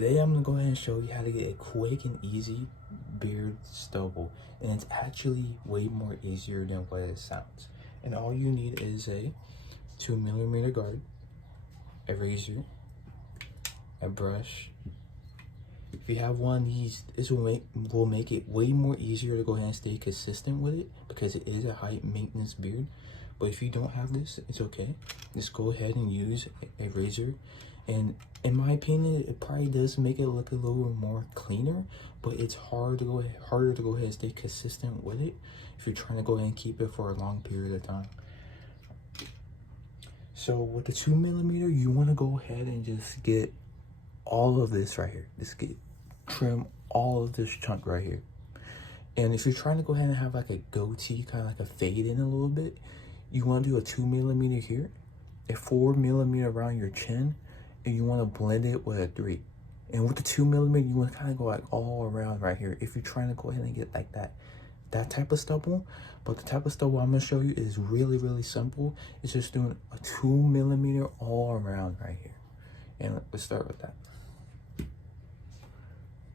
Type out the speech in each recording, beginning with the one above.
Today I'm gonna go ahead and show you how to get a quick and easy beard stubble, and it's actually way more easier than what it sounds. And all you need is a 2mm guard, a razor, a brush. If you have one of these, this will make it way more easier to go ahead and stay consistent with it because it is a high maintenance beard. But if you don't have this, it's okay. Just go ahead and use a razor. And in my opinion, it probably does make it look a little more cleaner, but it's harder to go ahead and stay consistent with it if you're trying to go ahead and keep it for a long period of time. So with the 2mm, you want to go ahead and just get all of this right here. Just trim all of this chunk right here. And if you're trying to go ahead and have like a goatee, kind of like a fade in a little bit, you want to do a 2mm here, a 4mm around your chin, and you want to blend it with a 3. And with the 2mm, you want to kind of go like all around right here if you're trying to go ahead and get like that type of stubble. But the type of stubble I'm going to show you is really simple. It's just doing a 2mm all around right here. And let's start with that.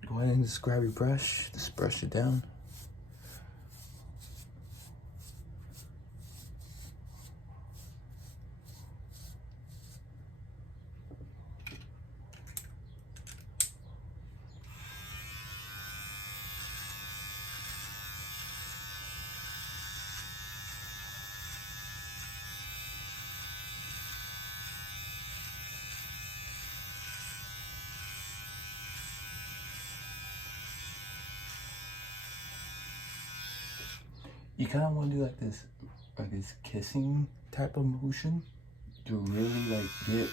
Go ahead and just grab your brush, just brush it down. You kind of want to do like this kissing type of motion to really like get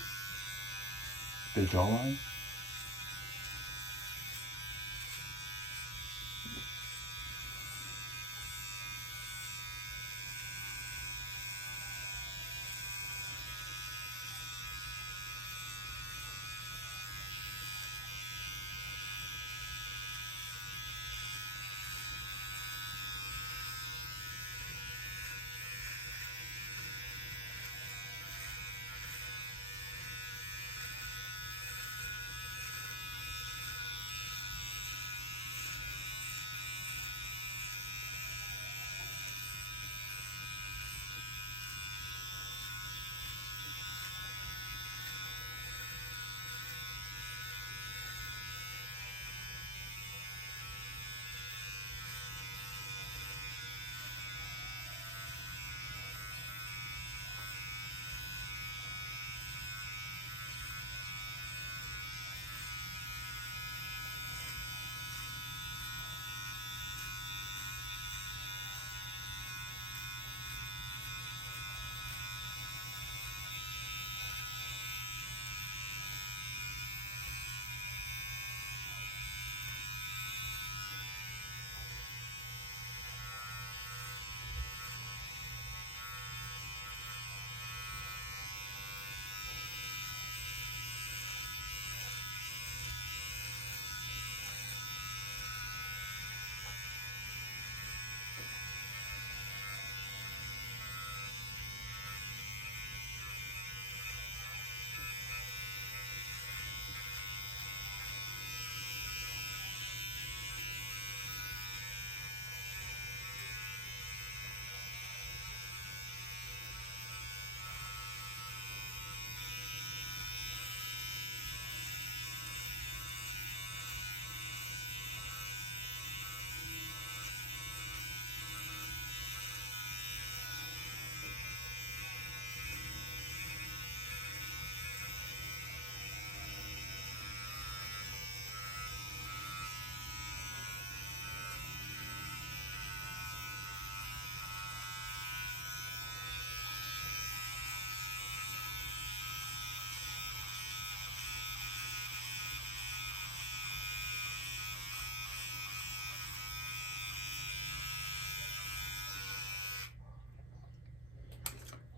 the jawline.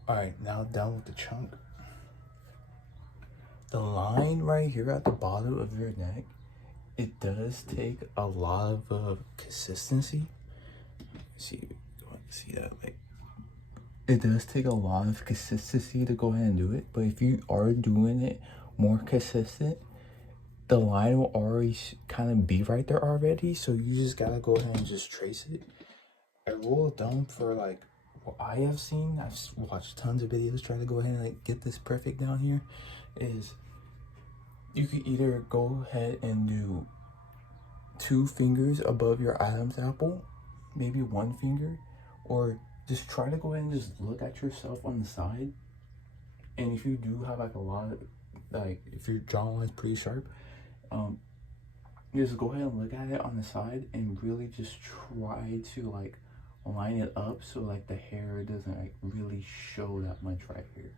All right, now done with the chunk. The line right here at the bottom of your neck, it does take a lot of consistency. See that? Like, it does take a lot of consistency to go ahead and do it. But if you are doing it more consistent, the line will already kind of be right there already, so you just gotta go ahead and just trace it. A rule of thumb for like what I have seen, I've watched tons of videos try to go ahead and like get this perfect down here, is you could either go ahead and do 2 fingers above your Adam's apple, maybe 1 finger, or just try to go ahead and just look at yourself on the side. And if you do have like a lot of, like if your jawline's pretty sharp, just go ahead and look at it on the side and really just try to like line it up so like the hair doesn't like really show that much right here.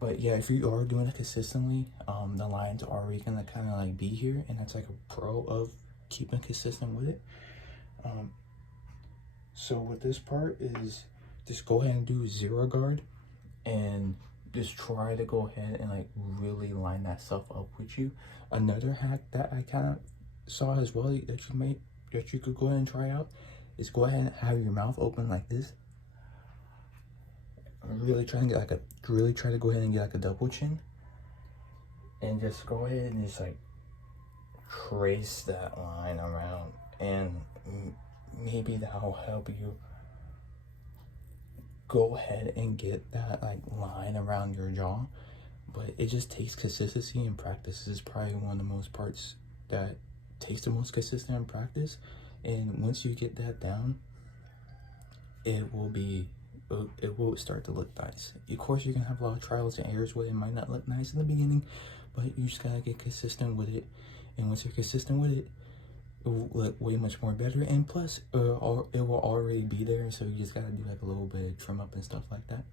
But yeah, if you are doing it consistently, the lines are already gonna kind of like be here, and that's like a pro of keeping consistent with it. So with this part is just go ahead and do 0 guard and just try to go ahead and like really line that stuff up with you. Another hack that I kind of saw as well that you could go ahead and try out is go ahead and have your mouth open like this. Really try to get like really go ahead and get like a double chin, and just go ahead and just like trace that line around, and maybe that'll help you go ahead and get that like line around your jaw. But it just takes consistency and practice. This is probably one of the most parts that takes the most consistent in practice, and once you get that down, it will start to look nice. Of course, you're gonna have a lot of trials and errors with it. It might not look nice in the beginning, but you just gotta get consistent with it. And once you're consistent with it, it will look way much more better. And plus, it will already be there, so you just gotta do like a little bit of trim up and stuff like that.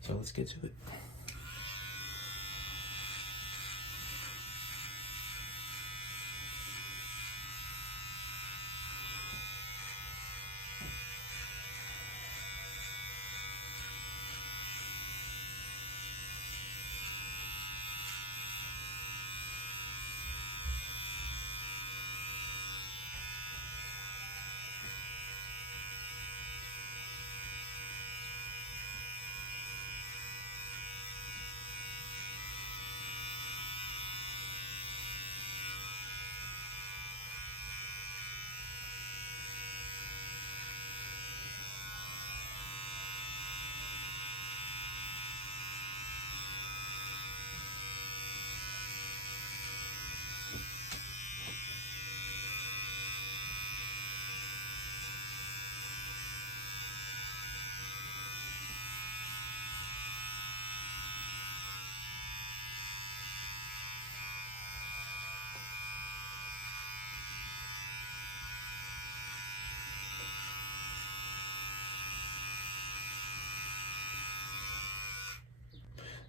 So let's get to it.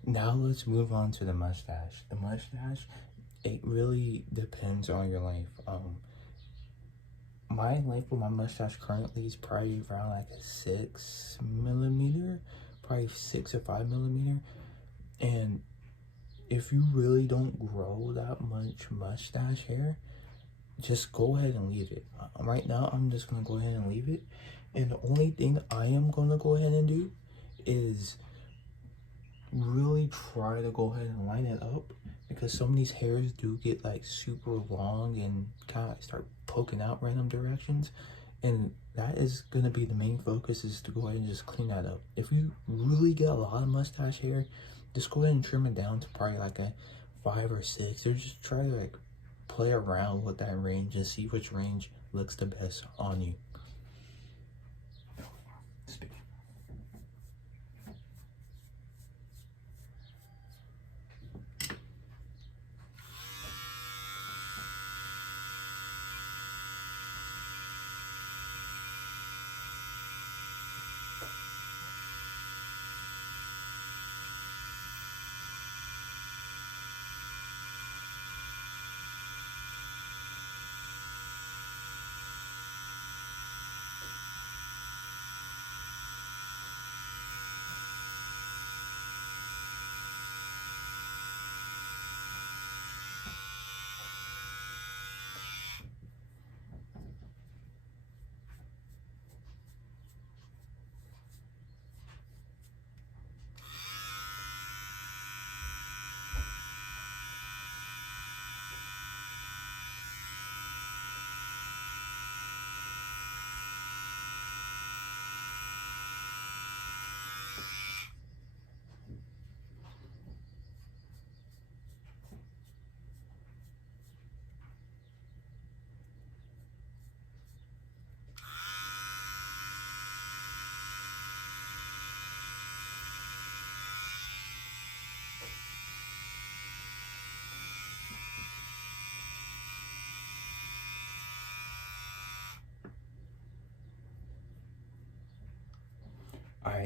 Now let's move on to the mustache. The mustache, it really depends on your life. My length with my mustache currently is probably around like a 6 millimeter, probably 6 or 5 millimeter. And if you really don't grow that much mustache hair, just go ahead and leave it. Right now, I'm just gonna go ahead and leave it. And the only thing I am gonna go ahead and do is really try to go ahead and line it up, because some of these hairs do get like super long and kind of like start poking out random directions, and that is going to be the main focus, is to go ahead and just clean that up. If you really get a lot of mustache hair, just go ahead and trim it down to probably like a 5 or 6, or just try to like play around with that range and see which range looks the best on you.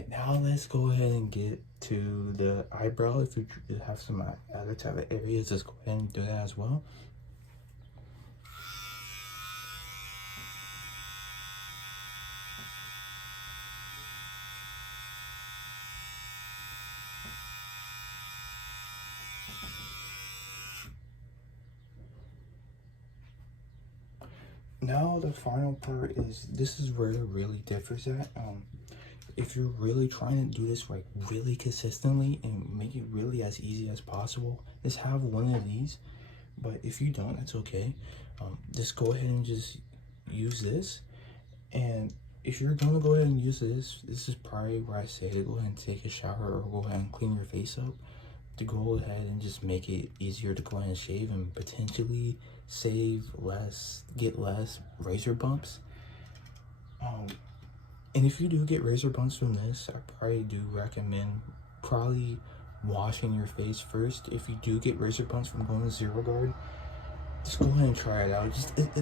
right, now let's go ahead and get to the eyebrow. If you have some other type of areas, let's go ahead and do that as well. Now the final part is, this is where it really differs at. If you're really trying to do this like really consistently and make it really as easy as possible, just have one of these. But if you don't, that's okay. Just go ahead and just use this. And if you're gonna go ahead and use this, this is probably where I say to go ahead and take a shower or go ahead and clean your face up, to go ahead and just make it easier to go ahead and shave and potentially save less, get less razor bumps. And if you do get razor bumps from this, I probably do recommend probably washing your face first. If you do get razor bumps from going to zero guard, just go ahead and try it out.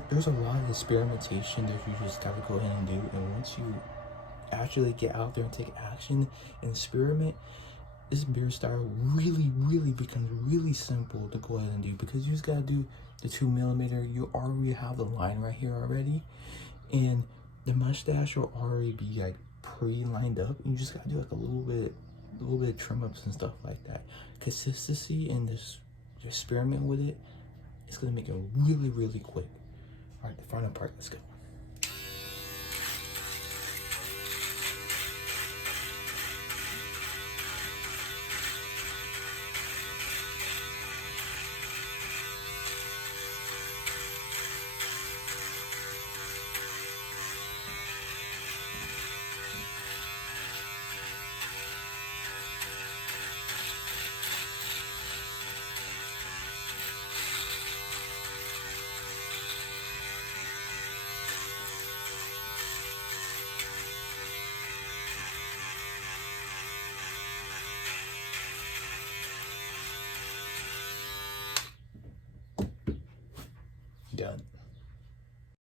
There's a lot of experimentation that you just gotta go ahead and do. And once you actually get out there and take action and experiment, this beard style really becomes really simple to go ahead and do, because you just gotta do the 2mm. You already have the line right here already, and the mustache will already be like pre-lined up. You just gotta do like a little bit of trim ups and stuff like that. Consistency and this experiment with it, it's gonna make it really quick. All right, the final part, let's go. Done.